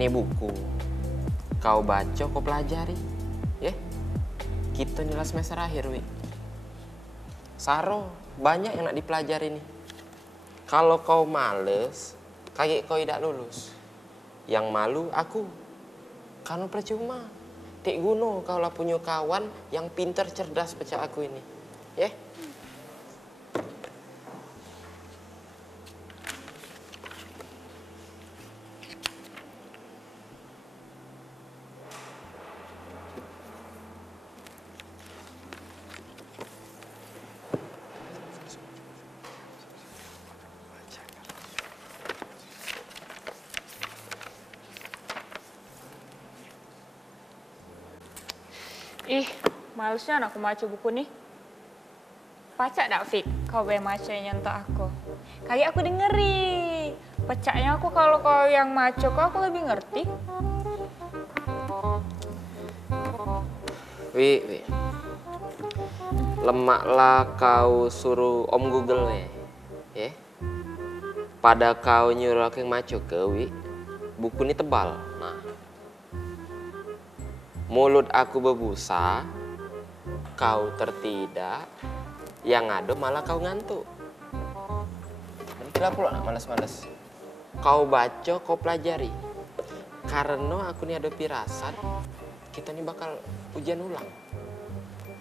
Ini buku. Kau baca, kau pelajari. Ya? Kita nilai semester akhir, Wi. Saro, banyak yang nak dipelajari nih. Kalau kau males, kayak kau tidak lulus. Yang malu aku. Karena percuma. Tik guna kau lah punya kawan yang pintar cerdas pecah aku ini. Ya? Ih, malesnya aku baca buku nih. Pacak tak, Fik? Kau boleh macanya untuk aku. Kali aku dengeri. Pecaknya aku kalau kau yang maco, kau aku lebih ngerti. Wi. Lemaklah kau suruh Om Google ya. Pada kau nyuruh aku yang maco ke Wi. Buku ini tebal. Nah. Mulut aku berbusa, kau tertidak, yang ada malah kau ngantuk. Kira pula nak malas-malas. Kau baca, kau pelajari. Karena aku ini ada firasat, kita ini bakal ujian ulang.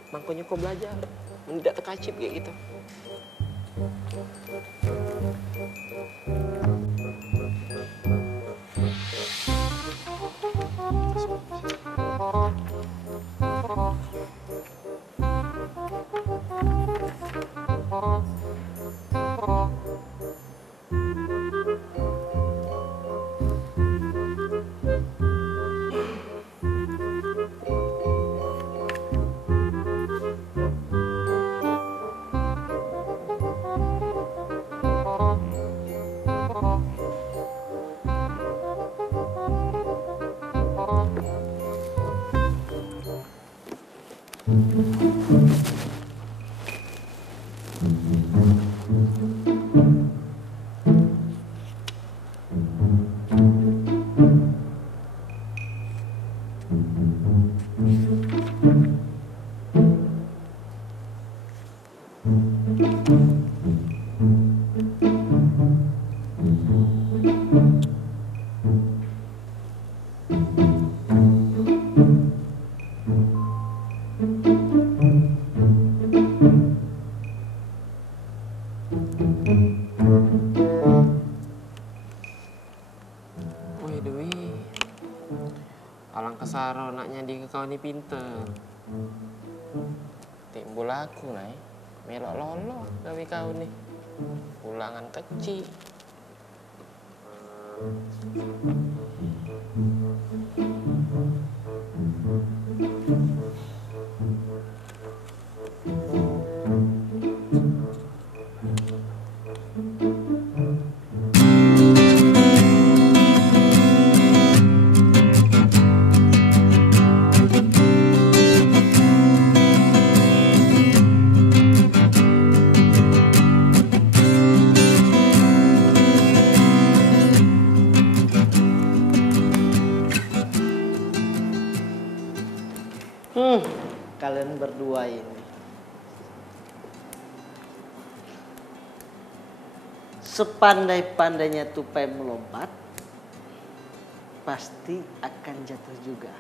Makanya kau belajar, tidak terkacip kayak gitu. Wih Dewi, alangkah saro naknya di kau ini pinter. Timbul aku nih, melok lolo gawe kau nih. Ulangan kecil. Kalian berdua ini sepandai-pandainya tupai melompat pasti akan jatuh juga.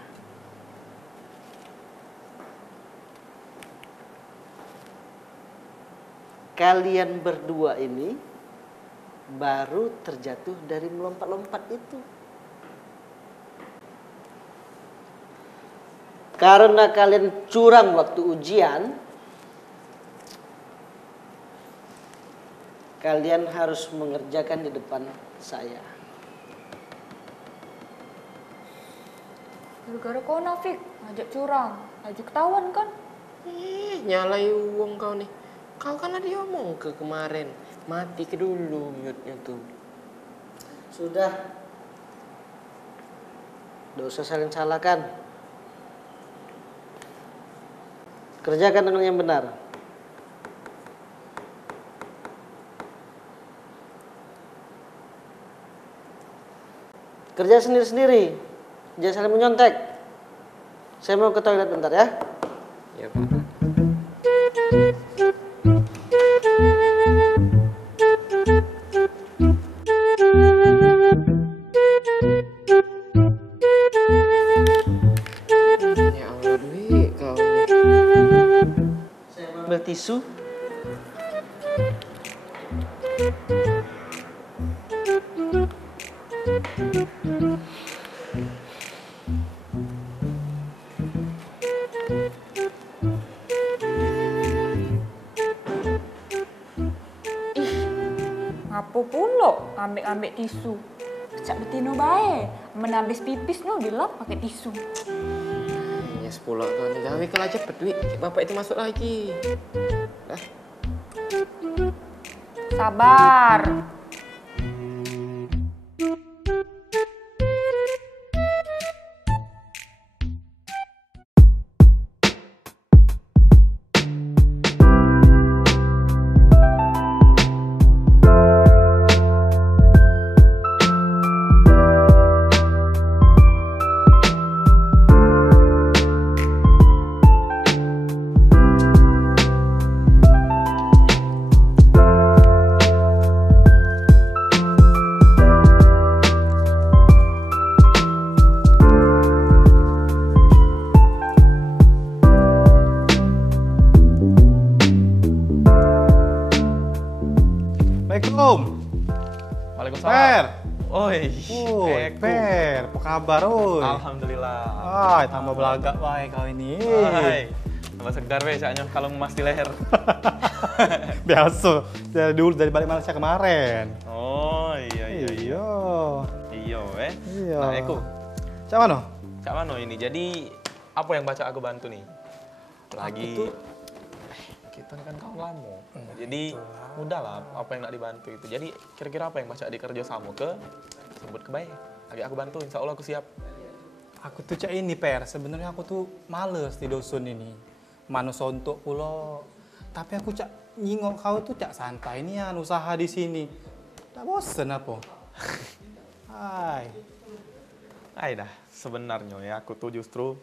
Kalian berdua ini baru terjatuh dari melompat-lompat itu. Karena kalian curang waktu ujian, kalian harus mengerjakan di depan saya. Gara-gara kau Nafik, ngajak curang, ngajak ketahuan kan? Nyalai uang kau nih. Kau kan ada omong ke kemarin, mati ke dulu mute-nya tuh. Sudah, tidak usah saling salahkan. Kerjakan dengan yang benar. Kerja sendiri-sendiri. Jangan saling menyontek. Saya mau ke toilet bentar ya. Ya Pak. Ya Allah Dwi, kau nih. Saya mau ambil tisu. Apa pula ambek-ambek tisu? Pecak betino bae. Menabis pipis no dilap pakai tisu. Ya 10 kau nih. Gawe kelah cepet Dwi. Bapak itu masuk lagi. Dah. Sabar. Assalamualaikum. Waalaikumsalam. Per. Oi, Per, apa kabar, oi? Alhamdulillah. Ah, tambah belagak baik kau ini. Hai. Tambah segar weh caknya kalau emas di leher. Biasa, dari dulu dari balik Malaysia kemarin. Oh, iya. Iya, weh. Iya. Nah, Eko. Cak mana? Cak Mano ini. Jadi apa yang baca aku bantu nih? Lagi kita kan kawan lama. Jadi udahlah apa yang nak dibantu itu. Jadi kira-kira apa yang baca di kerja sama ke sebut ke baik. Lagi aku bantu, insya Allah aku siap. Aku tuh cak ini, Per. Sebenarnya aku tuh males di dusun ini. Manu sontok pulo. Tapi aku cak nyingok kau tuh cak santai nian usaha di sini. Tak bosen apa? Hai. Ay dah, sebenarnya ya aku tuh justru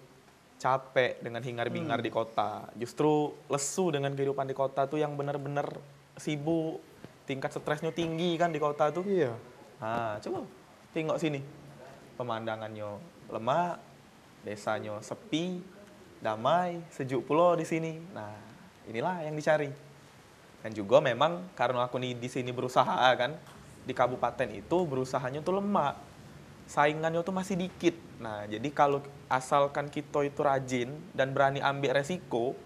capek dengan hingar-bingar di kota. Justru lesu dengan kehidupan di kota tuh yang benar-benar sibuk. Tingkat stresnya tinggi kan di kota tuh. Iya. Nah, coba tengok sini. Pemandangannya lemah, desanya sepi, damai, sejuk pulau di sini. Nah, inilah yang dicari. Dan juga memang karena aku di sini berusaha kan, di kabupaten itu berusahanya tuh lemah. Saingannya tuh masih dikit. Nah, jadi kalau asalkan kita itu rajin dan berani ambil resiko,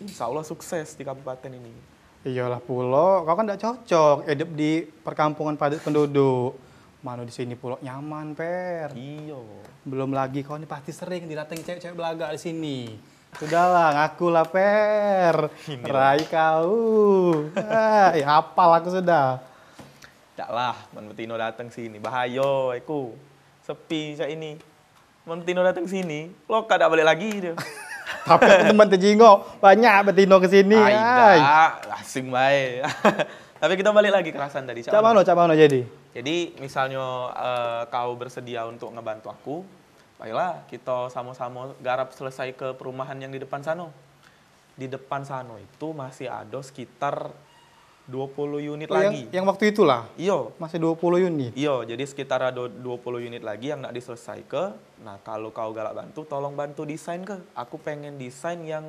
insya Allah sukses di kabupaten ini. Iyalah pulo, kau kan tidak cocok hidup di perkampungan padat penduduk. Mana di sini pulo nyaman, Per. Iya. Belum lagi kau ini pasti sering didatangi cewek-cewek belaga di sini. Sudahlah, ngaku lah, Per. Rai kau. Ya hafal aku sudah. Tak lah, Mentino datang sini. Bahaya, aku. Sepi cak ini. Mentino datang sini, lo kada balik lagi dia. Tapi teman terjingok, banyak betino ke sini. Tidak, asing baik. Tapi kita balik lagi ke Rasan tadi. Cak mana jadi? Jadi misalnya kau bersedia untuk ngebantu aku, baiklah kita sama-sama garap selesai ke perumahan yang di depan sana. Di depan sana itu masih ada sekitar 20 unit lagi. Yang waktu itulah? Iya. Masih 20 unit? Iya, jadi sekitar ada 20 unit lagi yang nak diselesai ke. Nah, kalau kau galak bantu, tolong bantu desain ke. Aku pengen desain yang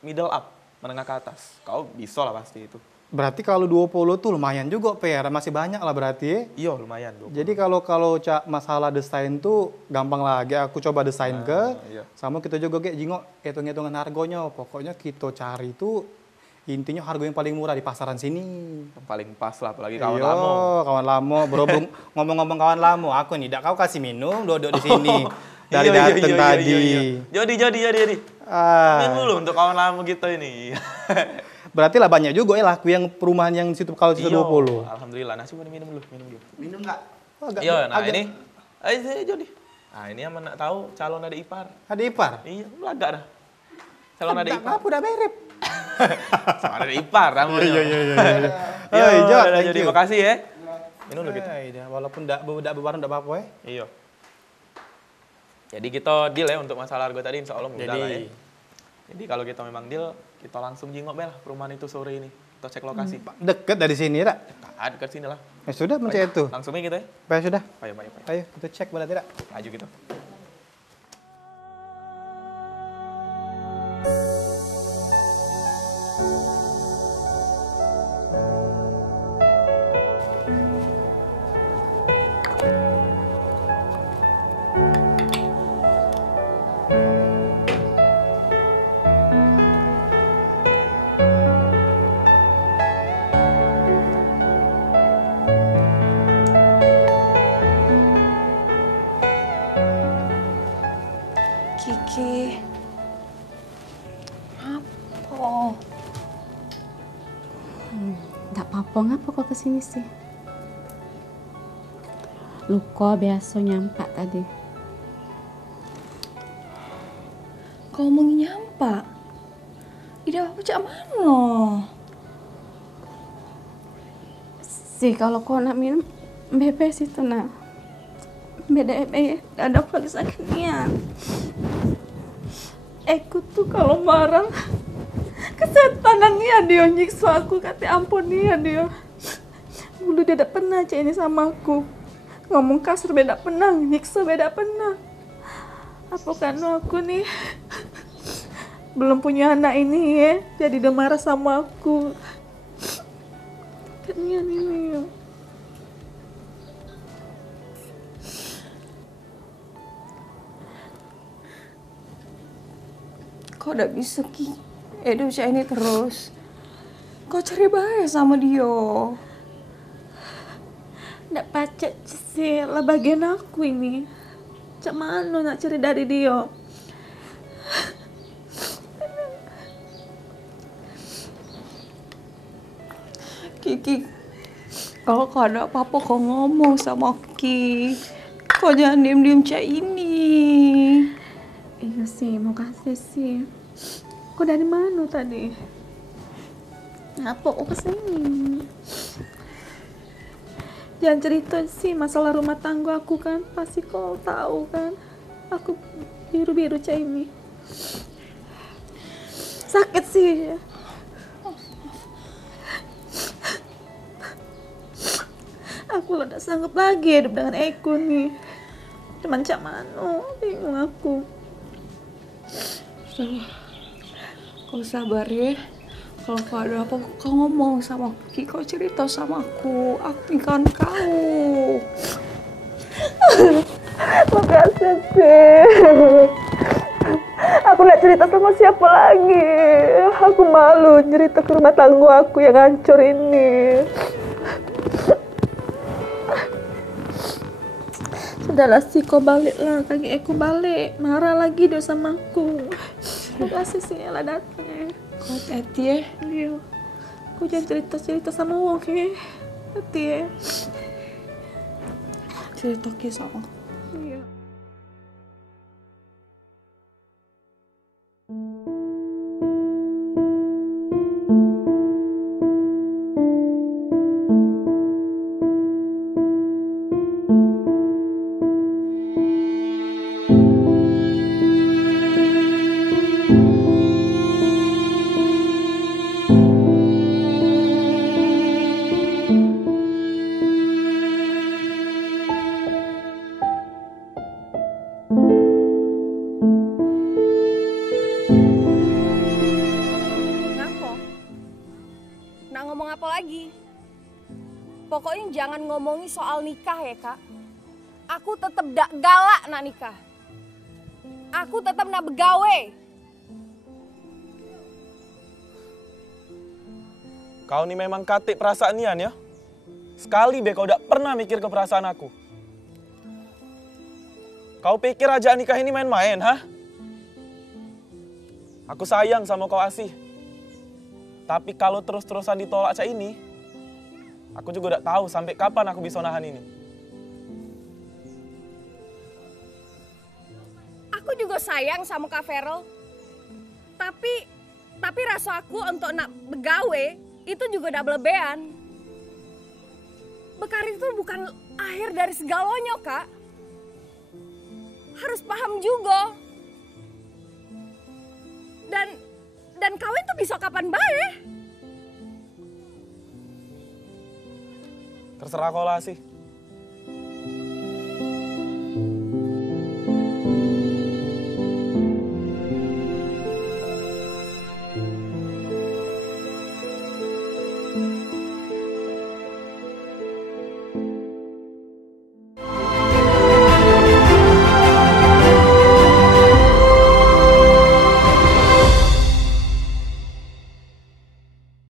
middle up, menengah ke atas. Kau bisa lah pasti itu. Berarti kalau 20 tuh lumayan juga, Per. Masih banyak lah berarti. Iya, lumayan. 20. Jadi kalau cak masalah desain tuh gampang lagi. Aku coba desain iya. sama kita juga kayak jingok hitung-hitungan harganya. Pokoknya kita cari tuh intinya harga yang paling murah di pasaran sini. Yang paling pas lah, apalagi kawan Iyo, lama. kawan lama. Berhubung ngomong-ngomong kawan lama, aku nih, kau kasih minum, duduk di sini. Dari datang tadi. Jadi. Minum dulu untuk kawan lama kita ini. Berarti lah banyak juga ya laku yang perumahan yang situ kalau situ 20. Alhamdulillah. Nah, coba minum dulu. Minum nggak? Iya, nah ini. Ayo jadi. Nah, ini yang nak tahu calon adik ipar. Adik ipar? Iya, belagak dah. Calon adik ipar. Apa udah mirip? Sama adik ipar namanya. Iya. Iya, Jod, udah thank jadi. you. Makasih ya. Minum dulu kita. Dah, walaupun ndak bebareng ndak apa-apa ya. Iya. Jadi kita deal ya untuk masalah harga tadi, insya Allah mudah lah ya. Jadi kalau kita memang deal, kita langsung jingok bel perumahan itu sore ini. Kita cek lokasi. Dekat dari sini tak? Dekat sini lah. Ya sudah mencet itu. Langsung aja kita ya. Ya sudah. Ayo. Ayo kita cek boleh tidak? Maju kita. Kiki, apa? Nggak apa-apa, ngapa kok kesini sih? Luka biasa nyampak tadi. Kau mau nyampak? Ida aku cak mana? Sih kalau kau nak minum, bebas itu nak. Beda ada aku lagi sakit niat. Aku tuh kalau marah kesetanan dia nyiksa aku, kata ampun dia. Dulu dia tidak pernah cak ini sama aku. Ngomong kasar beda pernah, nyiksa beda pernah. Apa karena aku nih belum punya anak ini ya, jadi dia marah sama aku. Katanya ini ya. Kau udah bisa Ki. Edo cak ini terus. Kau cari bahaya sama dia. Nggak pacet sih lah bagian aku ini. Cak mana nak cari dari dia? Kiki, kalau kau ada apa-apa kau ngomong sama Ki. Kau jangan diem-diem cak ini. Iya sih, mau kasih sih. Kau dari mana tadi? Ngapa kau kesini? Jangan cerita sih masalah rumah tangga aku kan. Pasti kau tahu kan. Aku biru-biru cak ini. Sakit sih. Aku udah sanggup lagi hidup dengan Eko nih. Cuman cak mana, bingung aku. Sudahlah, kau sabar ya. Kalau kau ada apa, kau ngomong sama aku. Ki, kau cerita sama aku. Aku ikan kau. Makasih sih. Aku nak cerita sama siapa lagi. Aku malu cerita ke rumah tangga aku yang hancur ini. Sudahlah sih, kau baliklah. Kaki aku balik. Marah lagi dia sama aku. Makasih sih lah datang ya. Kau hati ya. Iya. Kau jangan cerita-cerita sama wong ya. Hati ya. Cerita Ki sama aku. Iya. Nak ngomong apa lagi? Pokoknya jangan ngomongin soal nikah ya kak. Aku tetap dak galak nak nikah. Aku tetap nak begawe. Kau nih memang katik perasaan Nian ya. Sekali be kau tidak pernah mikir ke perasaan aku. Kau pikir aja nikah ini main-main, hah? Aku sayang sama kau Asih. Tapi kalau terus-terusan ditolak cak ini, aku juga tidak tahu sampai kapan aku bisa nahan ini. Aku juga sayang sama Kak Ferel. Tapi rasa aku untuk nak begawe itu juga udah berlebihan. Bekarir itu bukan akhir dari segalanya, Kak. Harus paham juga. Dan kawin tuh bisa kapan bae. Terserah kau lah sih.